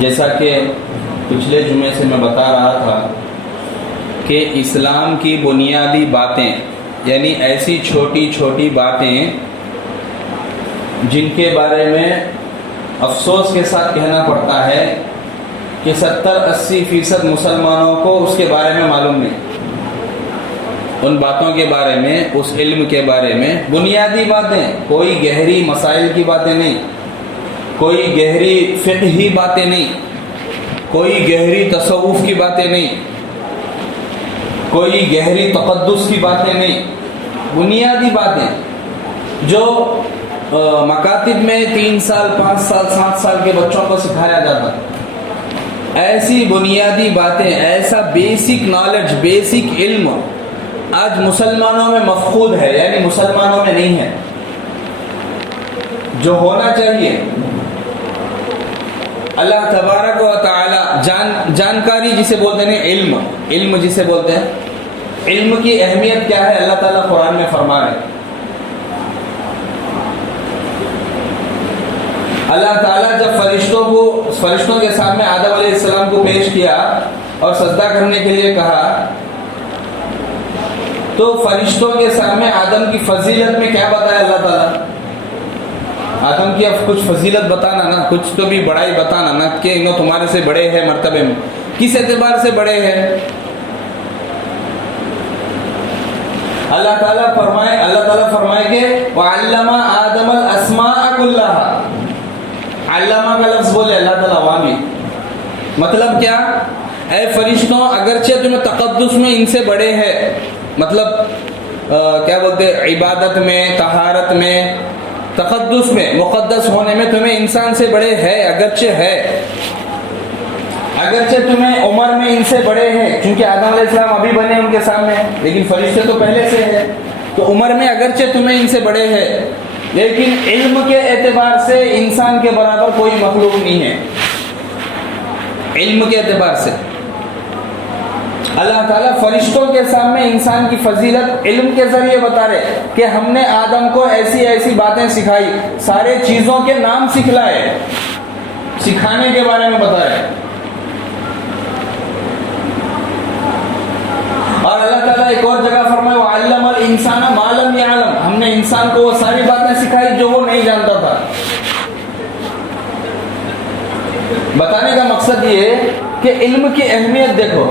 جیسا کہ پچھلے جمعے سے میں بتا رہا تھا کہ اسلام کی بنیادی باتیں، یعنی ایسی چھوٹی چھوٹی باتیں جن کے بارے میں افسوس کے ساتھ کہنا پڑتا ہے کہ 70-80% مسلمانوں کو اس کے بارے میں معلوم نہیں، ان باتوں کے بارے میں، اس علم کے بارے میں بنیادی باتیں، کوئی گہری مسائل کی باتیں نہیں، کوئی گہری فقہی باتیں نہیں، کوئی گہری تصوف کی باتیں نہیں، کوئی گہری تقدس کی باتیں نہیں، بنیادی باتیں جو مکاتب میں 3 سال 5 سال 7 سال کے بچوں کو سکھایا جاتا، ایسی بنیادی باتیں، ایسا بیسک نالج، بیسک علم آج مسلمانوں میں مفقود ہے، یعنی مسلمانوں میں نہیں ہے، جو ہونا چاہیے۔ اللہ تبارک و تعالی جانکاری جسے بولتے ہیں، علم جسے بولتے ہیں، علم کی اہمیت کیا ہے اللہ تعالیٰ قرآن میں فرما رہے ہیں۔ اللہ تعالیٰ جب فرشتوں کے سامنے آدم علیہ السلام کو پیش کیا اور سجدہ کرنے کے لیے کہا، تو فرشتوں کے سامنے آدم کی فضیلت میں کیا بتایا اللہ تعالیٰ؟ آدم کی اب کچھ فضیلت بتانا نا، کچھ تو بھی بڑائی بتانا نا، کہ انہوں تمہارے سے بڑے ہیں مرتبے میں، کس اعتبار سے بڑے ہیں؟ اللہ تعالیٰ فرمائے کہ وَعَلَّمَ آدَمَ الْأَسْمَاءَ كُلَّهَا، علامہ کا لفظ بولے اللہ تعالیٰ عوامی، مطلب کیا؟ اے فرشتوں، اگرچہ تمہیں تقدس میں ان سے بڑے ہیں، مطلب کیا بولتے، عبادت میں، طہارت میں، تقدس میں، مقدس ہونے میں تمہیں انسان سے بڑے ہے، اگرچہ تمہیں عمر میں ان سے بڑے ہیں، کیونکہ آدم علیہ السلام ابھی بنے ان کے سامنے، لیکن فرشتے تو پہلے سے ہیں، تو عمر میں اگرچہ تمہیں ان سے بڑے ہیں، لیکن علم کے اعتبار سے انسان کے برابر کوئی مخلوق نہیں ہے۔ علم کے اعتبار سے اللہ تعالیٰ فرشتوں کے سامنے انسان کی فضیلت علم کے ذریعے بتا رہے کہ ہم نے آدم کو ایسی ایسی باتیں سکھائی، سارے چیزوں کے نام سکھلائے، سکھانے کے بارے میں بتائے۔ اور اللہ تعالیٰ ایک اور جگہ فرمائے وَعَلَّمَ الْإِنسَانَ مَا لَمْ يَعْلَمْ، ہم نے انسان کو وہ ساری باتیں سکھائی جو وہ نہیں جانتا تھا۔ بتانے کا مقصد یہ کہ علم کی اہمیت دیکھو،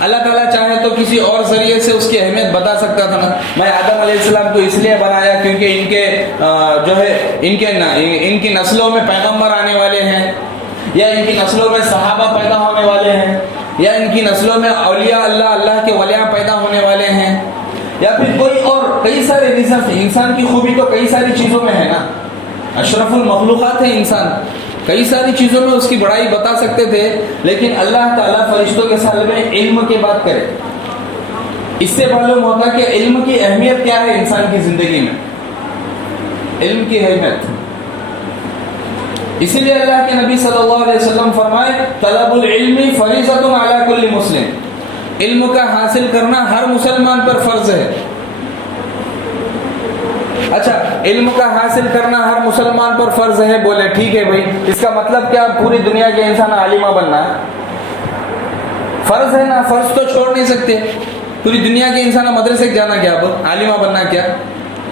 اللہ تعالیٰ چاہے تو کسی اور ذریعے سے اس کی اہمیت بتا سکتا تھا نا، میں آدم علیہ السلام کو اس لیے بنایا کیونکہ ان کے ان کی نسلوں میں پیغمبر آنے والے ہیں، یا ان کی نسلوں میں صحابہ پیدا ہونے والے ہیں، یا ان کی نسلوں میں اولیاء اللہ کے ولیاں پیدا ہونے والے ہیں، یا پھر کوئی اور کئی سارے ریزنز ہیں۔ انسان کی خوبی تو کئی ساری چیزوں میں ہے نا، اشرف المخلوقات ہے انسان، کئی ساری چیزوں میں اس کی بڑائی بتا سکتے تھے، لیکن اللہ تعالیٰ فرشتوں کے ساتھ میں علم کی بات کرے، اس سے معلوم ہوتا کہ علم کی اہمیت کیا ہے انسان کی زندگی میں، علم کی اہمیت۔ اسی لیے اللہ کے نبی صلی اللہ علیہ وسلم فرمائے طلب العلم فریضۃ علی کل مسلم، علم کا حاصل کرنا ہر مسلمان پر فرض ہے۔ اچھا، علم کا حاصل کرنا ہر مسلمان پر فرض ہے، بولے ٹھیک ہے بھائی، اس کا مطلب کیا پوری دنیا کے انسان عالمہ بننا ہے؟ فرض ہے نا، فرض تو چھوڑ نہیں سکتے، پوری دنیا کے انسان مدرسے جانا کیا، اب عالمہ بننا کیا؟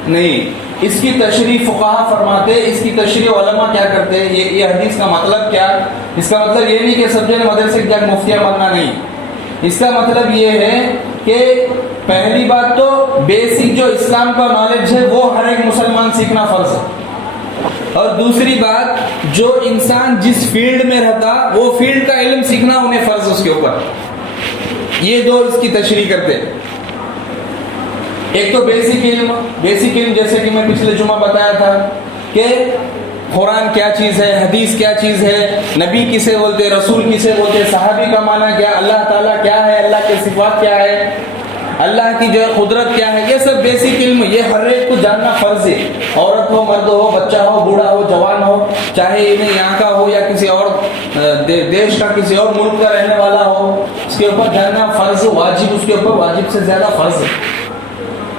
نہیں، اس کی تشریح فقہا فرماتے، اس کی تشریح علماء کیا کرتے، یہ حدیث کا مطلب کیا؟ اس کا مطلب یہ نہیں کہ سب جن مدرسے جا مفتیاں بننا، نہیں، اس کا مطلب یہ ہے کہ پہلی بات تو بیسک جو اسلام کا نالج ہے وہ ہر ایک مسلمان سیکھنا فرض ہے، اور دوسری بات جو انسان جس فیلڈ میں رہتا وہ فیلڈ کا علم سیکھنا انہیں فرض اس کے اوپر۔ یہ دو اس کی تشریح کرتے، ایک تو بیسک علم جیسے کہ میں پچھلے جمعہ بتایا تھا کہ قرآن کیا چیز ہے، حدیث کیا چیز ہے، نبی کسے بولتے، رسول کسے بولتے، صحابی کا معنی کیا، اللہ تعالیٰ کیا ہے، اللہ کے صفات کیا ہے، اللہ کی جو قدرت کیا ہے، یہ سب بیسک علم، یہ ہر ایک کو جاننا فرض ہے، عورت ہو، مرد ہو، بچہ ہو، بوڑھا ہو، جوان ہو، چاہے انہیں یہاں کا ہو یا کسی اور دیش کا، کسی اور ملک کا رہنے والا ہو، اس کے اوپر جاننا فرض، واجب، اس کے اوپر واجب سے زیادہ فرض ہے۔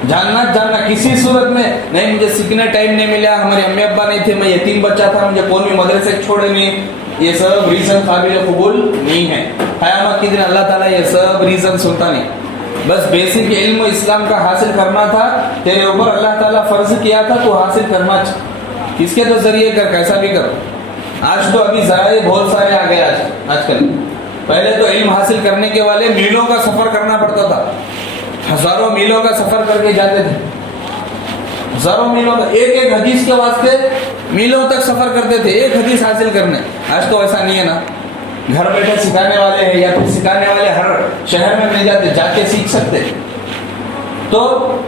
جاننا کسی صورت میں نہیں، مجھے سیکھنے ٹائم نہیں ملا، ہمارے امی ابا نہیں تھے، میں یتیم بچہ تھا، مجھے کون بھی مدرسے چھوڑے نہیں، یہ سب ریزن قابل قبول نہیں ہے. قیامت کے دن اللہ تعالیٰ یہ سب ریزن سنتا نہیں. بس بیسک علم اسلام کا حاصل کرنا تھا تیرے اوپر اللہ تعالیٰ فرض کیا تھا تو حاصل کرنا کس کے تو ذریعے کر, کیسا بھی کر. آج تو ابھی ذرائع بہت سارے آ گئے. آج کل پہلے تو علم حاصل کرنے کے والے میلوں کا سفر کرنا پڑتا تھا. ہزاروں میلوں کا سفر کر کے جاتے تھے. ہزاروں میلوں کا ایک حدیث کے واسطے میلوں تک سفر کرتے تھے ایک حدیث حاصل کرنے. آج تو ایسا نہیں ہے نا. گھر بیٹھے سکھانے والے ہیں یا پھر سکھانے والے ہر شہر میں مل جاتے, جا کے سیکھ سکتے. تو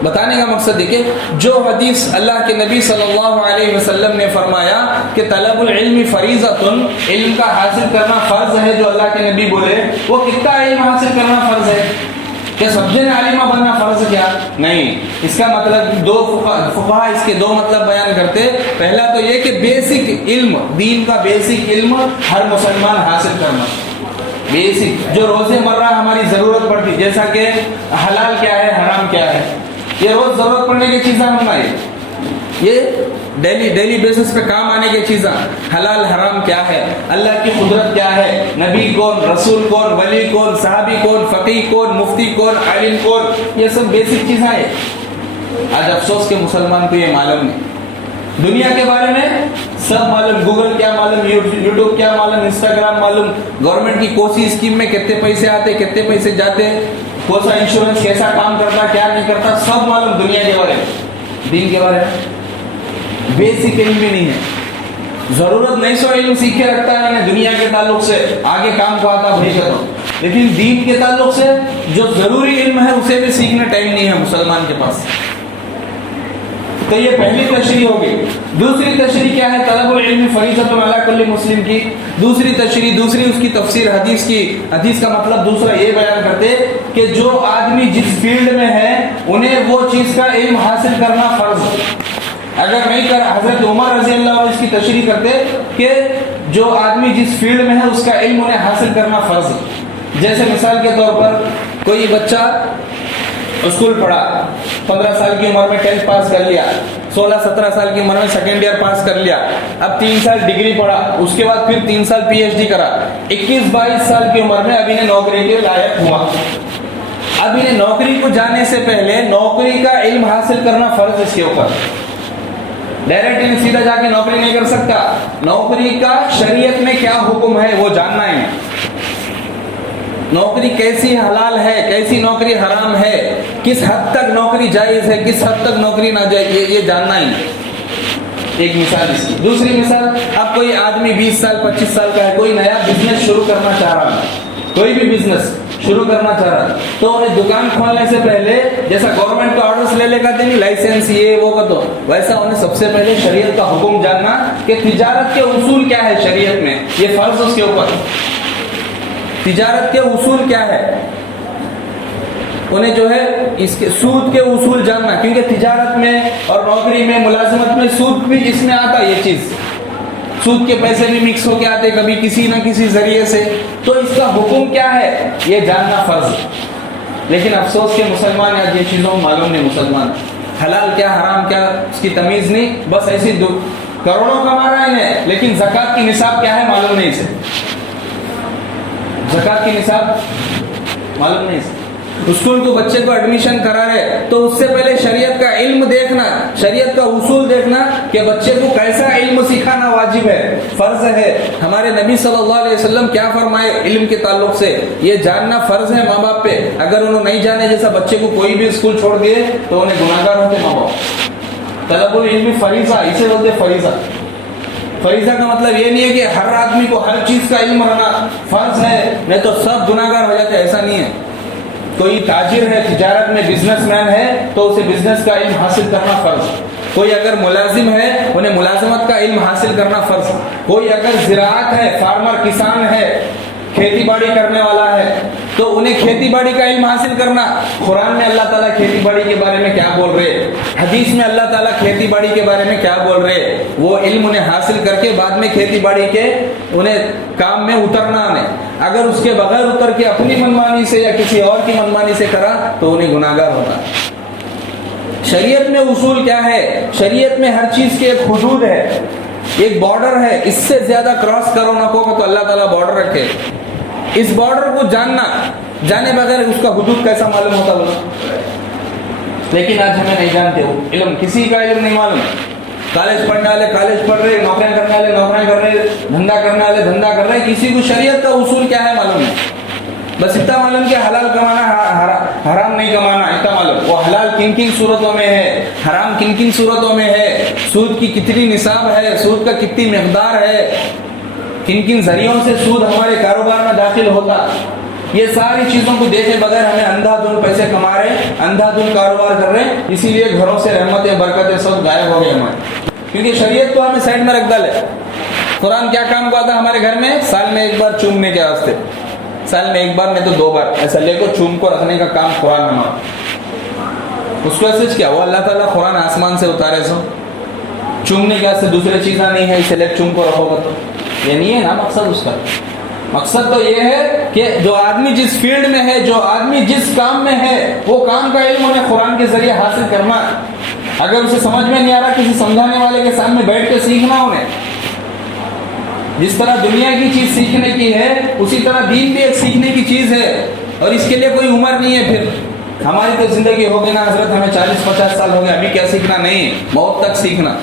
بتانے کا مقصد ہے کہ جو حدیث اللہ کے نبی صلی اللہ علیہ وسلم نے فرمایا کہ طلب العلم فریضۃ, علم کا حاصل کرنا فرض ہے, جو اللہ کے نبی بولے, وہ کتنا علم حاصل کرنا فرض ہے؟ کہ سب جن عالمہ بننا فرض کیا نہیں. اس کا مطلب دو فقہا اس کے دو مطلب بیان کرتے. پہلا تو یہ کہ بیسک علم, دین کا بیسک علم ہر مسلمان حاصل کرنا. بیسک جو روز مرہ ہماری ضرورت پڑتی, جیسا کہ حلال کیا ہے حرام کیا ہے, یہ روز ضرورت پڑنے کی چیزیں ہماری, یہ ڈیلی بیسس پہ کام آنے کی چیزیں. حلال حرام کیا ہے, اللہ کی قدرت کیا ہے, نبی کون, رسول کون, ولی کون, صحابی کون, فقیہ کون, مفتی کون, عالم کون, یہ سب بیسک چیزیں ہیں. آج افسوس کے مسلمان کو یہ معلوم نہیں. دنیا کے بارے میں سب معلوم, گوگل کیا معلوم, یوٹیوب کیا معلوم, انسٹاگرام معلوم, گورنمنٹ کی کون سی اسکیم میں کتنے پیسے آتے, کتنے پیسے جاتے, کون سا انشورنس کیسا کام کرتا, کیا نہیں کرتا, سب معلوم دنیا کے بارے میں. دین کے بارے میں بیسک علم بھی نہیں ہے. ضرورت نہیں سو علم سیکھ کے رکھتا ہے دنیا کے تعلق سے, آگے کام کو آتا بھائی کرو, لیکن دین کے تعلق سے جو ضروری علم ہے اسے بھی سیکھنے ٹائم نہیں ہے مسلمان کے پاس. تو یہ پہلی تشریح ہوگی. دوسری تشریح کیا ہے, طلب العلم فریضۃ علی کل مسلم کی. دوسری تشریح, دوسری اس کی تفسیر حدیث کی. حدیث کا مطلب دوسرا یہ بیان کرتے کہ جو آدمی جس فیلڈ میں ہے انہیں وہ چیز کا علم حاصل کرنا فرض. اگر نہیں کر, حضرت عمر رضی اللہ عنہ اس کی تشریح کرتے کہ جو آدمی جس فیلڈ میں ہے اس کا علم انہیں حاصل کرنا فرض. جیسے مثال کے طور پر کوئی بچہ اسکول پڑھا, 15 سال کی عمر میں 10th پاس کر لیا, 16-17 سال کی عمر میں سیکنڈ ایئر پاس کر لیا, اب 3 سال ڈگری پڑھا, اس کے بعد پھر 3 سال PhD کرا, 21-22 سال کی عمر میں اب انہیں نوکری کے لائق ہوا. اب انہیں نوکری کو جانے سے پہلے نوکری کا علم حاصل کرنا فرض اس کے اوپر. ڈائریکٹ سیدھا جا کے نوکری نہیں کر سکتا. نوکری کا شریعت میں کیا حکم ہے وہ جاننا ہے. نوکری کیسی حلال ہے, کیسی نوکری حرام ہے, کس حد تک نوکری جائز ہے, کس حد تک نوکری ناجائز, یہ جاننا ہے. ایک مثال اس کی. دوسری مثال, اب کوئی آدمی 20 سال 25 سال کا ہے, کوئی نیا بزنس شروع کرنا چاہ رہا ہے, کوئی بھی بزنس شروع کرنا چاہ رہا ہے, تو انہیں دکان کھولنے سے پہلے جیسا گورنمنٹ کا آرڈرز لے کا نہیں, لائسنس یہ وہ کا, تو ویسا انہیں سب سے پہلے شریعت کا حکم جاننا کہ تجارت کے اصول کیا ہے شریعت میں, یہ فرض اس کے اوپر. تجارت کے اصول کیا ہے, انہیں جو ہے اس کے سود کے اصول جاننا, کیونکہ تجارت میں اور نوکری میں ملازمت میں سود بھی اس میں آتا. یہ چیز سود کے پیسے بھی مکس ہو کے آتے کبھی کسی نہ کسی ذریعے سے, تو اس کا حکم کیا ہے یہ جاننا فرض. لیکن افسوس کے مسلمان آج یہ چیزوں معلوم نہیں. مسلمان حلال کیا حرام کیا اس کی تمیز نہیں, بس ایسی کروڑوں کما رہا ہے, لیکن زکوٰۃ کی نصاب کیا ہے معلوم نہیں اسے. زکوٰۃ کی نصاب معلوم نہیں اسے. اسکول کو بچے کو ایڈمیشن کرا رہے تو اس سے پہلے شریعت کا علم دیکھنا, شریعت کا اصول دیکھنا کہ بچے کو کیسا علم سکھانا واجب ہے, فرض ہے. ہمارے نبی صلی اللہ علیہ وسلم کیا فرمائے علم کے تعلق سے, یہ جاننا فرض ہے ماں باپ پہ. اگر انہوں نہیں جانے جیسا بچے کو کوئی بھی اسکول چھوڑ دیے تو انہیں گناہگار ہوتے ماں باپ. طلب العلم فریضہ, اسے بولتے فریضہ. فریضہ کا مطلب یہ نہیں ہے کہ ہر آدمی کو ہر چیز کا علم رہنا فرض ہے, نہیں تو سب گناہگار ہو جاتے, ایسا نہیں ہے. کوئی تاجر ہے, تجارت میں بزنس مین ہے, تو اسے بزنس کا علم حاصل کرنا فرض. کوئی اگر ملازم ہے انہیں ملازمت کا علم حاصل کرنا فرض. کوئی اگر زراعت ہے, فارمر کسان ہے, کھیتی باڑی کرنے والا ہے, تو انہیں کھیتی باڑی کا علم حاصل کرنا. قرآن میں اللہ تعالیٰ کھیتی باڑی کے بارے میں کیا بول رہے, حدیث میں اللہ تعالیٰ کھیتی باڑی کے بارے میں کیا بول رہے, وہ علم انہیں حاصل کر کے بعد میں کھیتی باڑی کے انہیں کام میں اترنا. اگر اس کے بغیر اتر کے اپنی منمانی سے یا کسی اور کی منمانی سے کرا تو انہیں گناہگار ہوتا. شریعت میں اصول کیا ہے, شریعت میں ہر چیز کی ایک حدود ہے. ایک بارڈر ہے، اس سے زیادہ کراس کرو نہ کو تو اللہ تعالیٰ بارڈر رکھے. اس بارڈر کو جانے بغیر اس کا حدود کیسا معلوم ہوتا بولا؟ لیکن آج ہمیں نہیں جانتے ہو. علم کسی کا علم نہیں معلوم. کالج پڑھنے والے کالج پڑھ رہے، نوکریاں کرنے والے نوکریاں کر رہے، دھندا کرنے والے دھندا کر رہے. کسی کو شریعت کا اصول کیا ہے معلوم نہیں. بس اتنا معلوم کہ حلال کمانا حرام نہیں کمانا اتنا معلوم. وہ حلال کن کن صورتوں میں ہے، حرام کن کن صورتوں میں ہے، سود کی کتنی نصاب ہے، سود کا کتنی مقدار ہے، کن کن ذریعوں سے سود ہمارے کاروبار میں داخل ہوتا. یہ ساری چیزوں کو دیکھے بغیر ہمیں اندھا دھند پیسے کما رہے، اندھا دھند کاروبار کر رہے. اسی لیے گھروں سے رحمتیں برکتیں سب غائب ہو گئے ہمارے، کیونکہ شریعت کو ہمیں سائڈ میں رکھ ڈالے. قرآن کیا کام کو آتا ہمارے گھر میں؟ سال میں ایک بار چومنے کے واسطے، سال میں ایک بار نہیں تو 2 بار ایسا لے کو چوم کو رکھنے کا کام قرآن ہمارا. اس کو ایسے کیا وہ اللہ تعالیٰ قرآن آسمان سے اتارے سو چومنے کے واسطے دوسرے چیزاں نہیں ہے اسے لے چوم کو رکھو گا. تو یہ نہیں ہے نا مقصد. اس کا مقصد تو یہ ہے کہ جو آدمی جس فیلڈ میں ہے، جو آدمی جس کام میں ہے، وہ کام کا علم انہیں قرآن کے ذریعے حاصل کرنا. اگر اسے سمجھ میں نہیں آ رہا کسی سمجھانے والے کے سامنے بیٹھ کے سیکھنا. انہیں جس طرح دنیا کی چیز سیکھنے کی ہے اسی طرح دین بھی ایک سیکھنے کی چیز ہے، اور اس کے لیے کوئی عمر نہیں ہے. پھر ہماری تو زندگی ہو گئی نا حضرت، ہمیں 40-50 سال ہو گئے، ابھی کیا سیکھنا؟ نہیں، موت تک سیکھنا.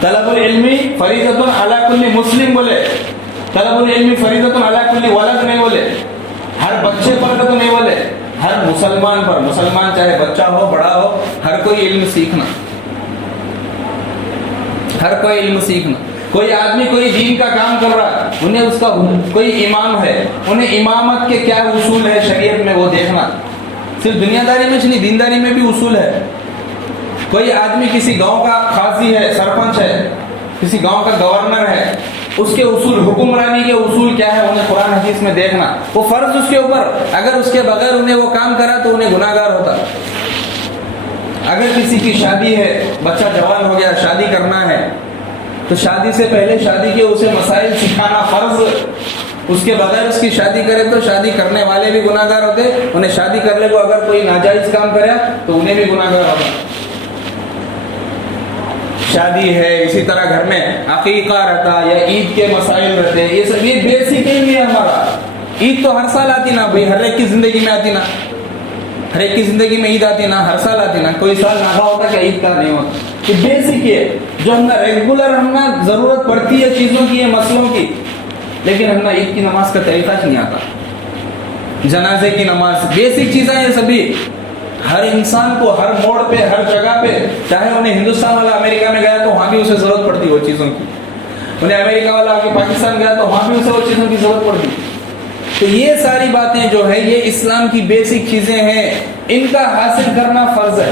طلب العلم فریضۃ علی کل مسلم بولے، طلب العلم فریضۃ علی کل ولد نہیں بولے، ہر بچے پر تو نہیں بولے، ہر مسلمان پر. مسلمان چاہے بچہ ہو بڑا ہو، ہر کوئی علم سیکھنا، ہر کوئی علم سیکھنا. کوئی آدمی کوئی دین کا کام کر رہا ہے، انہیں اس کا کوئی امام ہے، انہیں امامت کے کیا اصول ہے شریعت میں وہ دیکھنا. صرف دنیا داری میں نہیں، دینداری میں بھی اصول ہے. کوئی آدمی کسی گاؤں کا قاضی ہے، سرپنچ ہے، کسی گاؤں کا گورنر ہے، اس کے اصول، حکمرانی کے اصول کیا ہے انہیں قرآن حدیث میں دیکھنا. وہ فرض اس کے اوپر، اگر اس کے بغیر انہیں وہ کام کرا تو انہیں گناہ گار ہوتا. اگر کسی کی شادی ہے، بچہ جوان ہو گیا، شادی کرنا ہے، تو شادی سے پہلے شادی کے اسے مسائل سکھانا فرض. اس کے بغیر اس کی شادی کرے تو شادی کرنے والے بھی گناہ گار ہوتے. انہیں شادی کرنے کو اگر کوئی ناجائز کام کرے تو انہیں بھی گناہ گار ہوتا. شادی ہے، اسی طرح گھر میں عقیقہ رہتا یا عید کے مسائل رہتے، یہ سب یہ بیسک ہی ہے ہمارا. عید تو ہر سال آتی نا بھائی، ہر ایک کی زندگی میں آتی نا، ہر ایک کی زندگی میں عید آتی نا، ہر سال آتی نا. کوئی سال نہ ہوتا کہ عید کا نہیں ہوتا. یہ بیسک ہے جو ہم ریگولر ہم ضرورت پڑتی ہے چیزوں کی، مسئلوں کی. لیکن ہم عید کی نماز کا طریقہ نہیں آتا، جنازے کی نماز، بیسک چیزیں یہ سبھی. ہر انسان کو ہر موڑ پہ، ہر جگہ پہ، چاہے انہیں ہندوستان والا امریکہ میں گیا تو وہاں بھی اسے ضرورت پڑتی وہ چیزوں کی، انہیں امریکہ والا آ کے پاکستان گیا تو وہاں بھی اسے وہ چیزوں کی ضرورت پڑتی. تو یہ ساری باتیں جو ہے یہ اسلام کی بیسک چیزیں ہیں، ان کا حاصل کرنا فرض ہے.